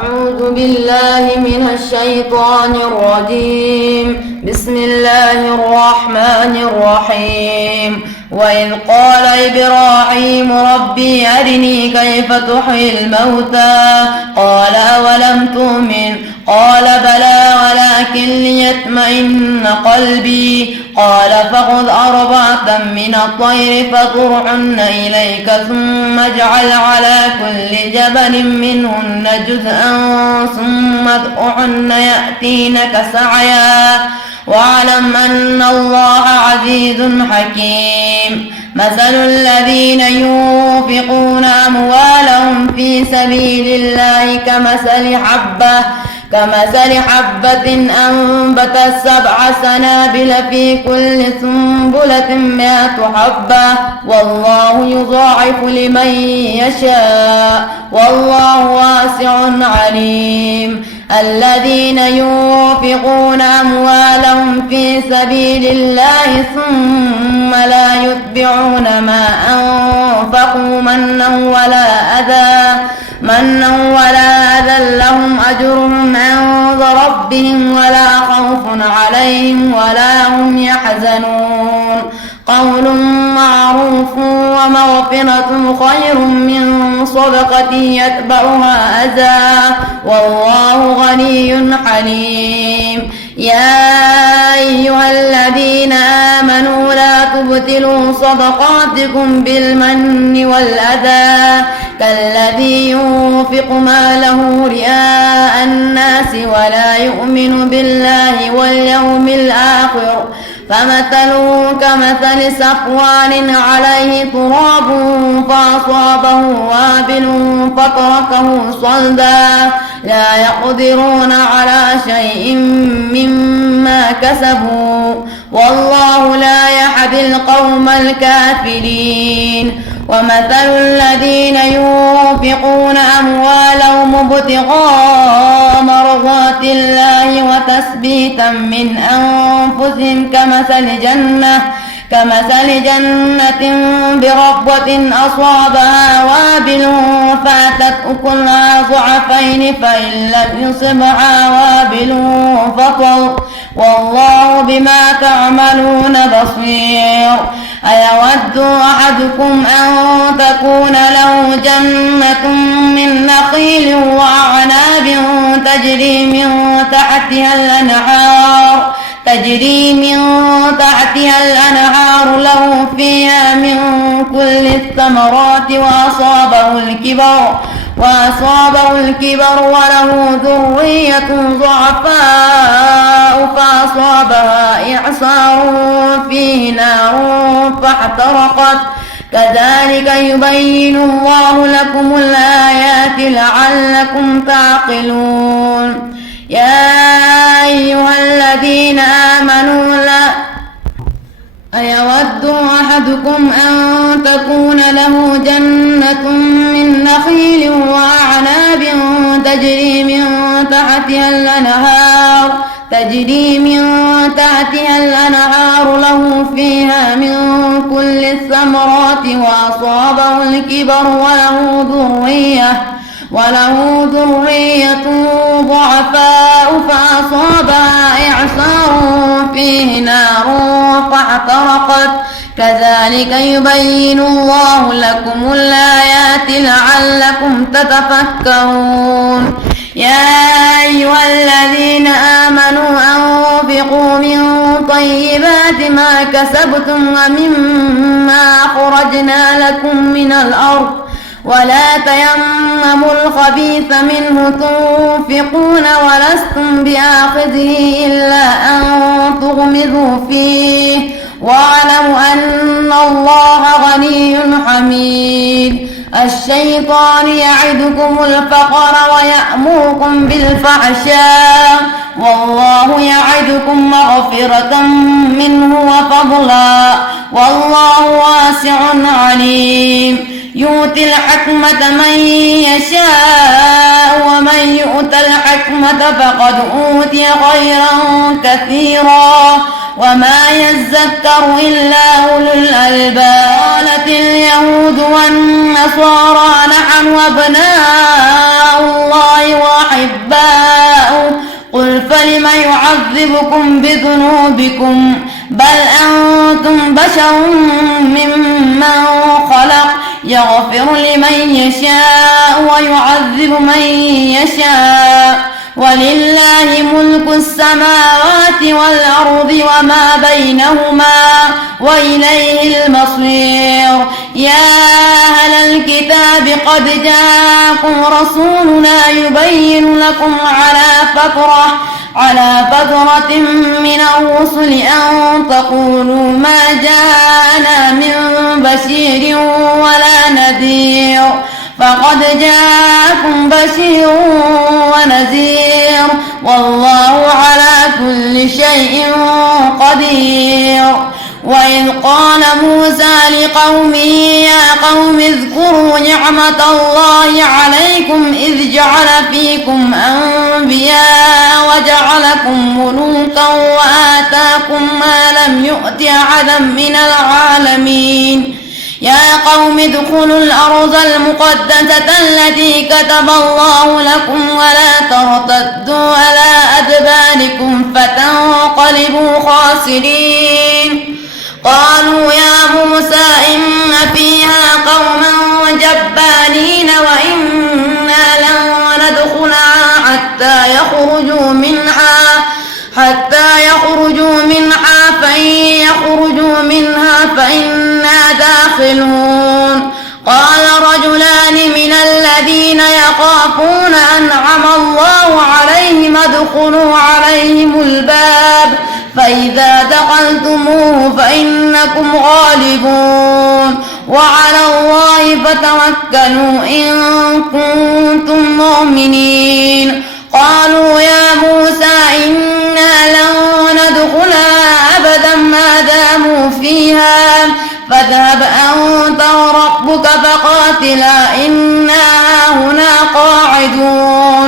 أعوذ بالله من الشيطان الرجيم. بسم الله الرحمن الرحيم. وإذ قال إبراهيم ربي أرني كيف تحيي الموتى قال أولم تؤمن قال بلى ولكن ليطمئن قلبي قال فخذ أربعة من الطير فصرهن إليك ثم اجعل على كل جبل منهن جزءا ثم ادعهن يأتينك سعيا واعلم أن الله عزيز حكيم. مثل الذين ينفقون أموالهم في سبيل الله كمثل حبة أنبتت 7 سنابل في كل سنبلة 100 حبة والله يضاعف لمن يشاء والله واسع عليم. الذين ينفقون أموالهم في سبيل الله ثم لا يتبعون ما أنفقوا منا ولا أذى لهم أجرهم عند ربهم ولا خوف عليهم ولا هم يحزنون. قول معروف ومغفرة خير من صدقة يتبعها أذى والله غني حليم. يا أيها الذين آمنوا لا تبطلوا صدقاتكم بالمن والأذى كالذي ينفق ماله رئاء الناس ولا يؤمن بالله واليوم الآخر فمثله كمثل صفوان عليه تراب فأصابه وابل فتركه صلدا لا يقدرون على شيء مما كسبوا والله لا يهدي القوم الكافرين. ومثل الذين ينفقون أموالهم ابتغاء مرضات الله وتثبيتا من أنفسهم كمثل جنة بربوة أصابها وابل فأتت أكلها ضعفين فإن لم يصبها وابل فطل والله بما تعملون بصير. أيود أحدكم أن تكون له جنة من نخيل وأعناب تجري من تحتها الأنهار له فيها من كل الثمرات وأصابه الكبر وله ذرية ضعفاء فأصابها إعصار فيه نار فاحترقت كذلك يبين الله لكم الآيات لعلكم تعقلون. يا أيها الذين آمنوا أيود أحدكم أن تكون له جنة من نخيل وأعناب تجري من تحتها الأنهار له فيها من كل الثمرات وأصابه الكبر وله ذرية ضعفاء فأصابها إعصار فيه نار فاحترقت كذلك يبين الله لكم الآيات لعلكم تتفكرون. يا أيها الذين آمنوا أنفقوا من طيبات ما كسبتم ومما أخرجنا لكم من الأرض ولا تيمموا الخبيث منه تنفقون ولستم بآخذه إلا أن تغمضوا فيه واعلموا أن الله غني حميد. الشيطان يعدكم الفقر ويأمركم بالفحشاء والله يعدكم مغفرة منه وفضلا والله واسع عليم. يؤتي الحكمة من يشاء ومن يؤت الحكمة فقد أوتي خيرا كثيرا وما يذكر إلا أولو الألباب. قالت اليهود والنصارى نحن أبناء الله واحد يعذبكم بذنوبكم بل أنتم بشر ممن خلق يغفر لمن يشاء ويعذب من يشاء ولله ملك السماوات والأرض وما بينهما وإليه المصير. يا أهل الكتاب قد جاءكم رسولنا يبين لكم على فترة من الرسل أن تقولوا ما جاءنا من بشير ولا نذير فقد جاءكم بشير ونذير والله على كل شيء قدير. وإذ قال موسى لقومه يا قوم اذكروا نعمة الله عليكم إذ جعل فيكم أنبياء وجعلكم ملوكا وآتاكم ما لم يؤت أحدا من العالمين. يا قوم ادخلوا الأرض المقدسة التي كتب الله لكم ولا ترتدوا على أدباركم فتنقلبوا خاسرين. قالوا يا موسى إن فيها قوما جبارين وإنا لن ندخلها حتى يخرجوا منها فإن يخرجوا منها فإنا داخلون. قال رجلان من الذين يخافون أنعم الله عليهم ادخلوا عليهم الباب فإذا دخلتموه فإنكم غالبون وعلى الله فتوكلوا إن كنتم مؤمنين. قالوا يا موسى إنا لن ندخلها أبدا ما داموا فيها فاذهب أنت وربك فقاتلا إنا هنا قاعدون.